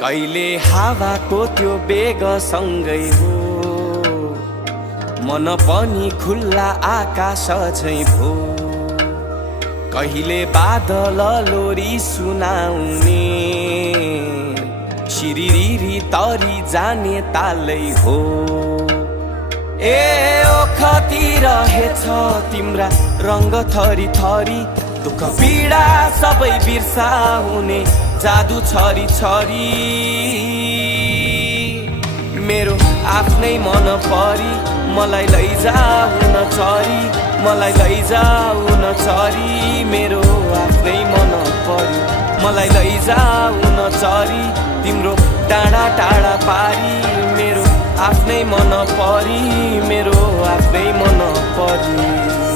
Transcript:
कहिले हावाको त्यो बेगसँगै हो मन पनि खुल्ला आकाश झैं भो कहिले बादल लोरी सुनाउने शिरिरी तरी जाने तालै हो ए ओखती रहेछ तिम्रा रंग थरी थरी दुःख पीडा सबै बिर्साउने जादु छरी छरी मेरो आफ्नै मन परी मलाई लैजाऊ न चरी मलाई लैजाऊ न चरी मेरो आफ्नै मन परी मलाई लैजाऊ न चरी तिम्रो टाढा टाढा पारी मेरो आफ्नै मन परी मेरो आफ्नै मन परी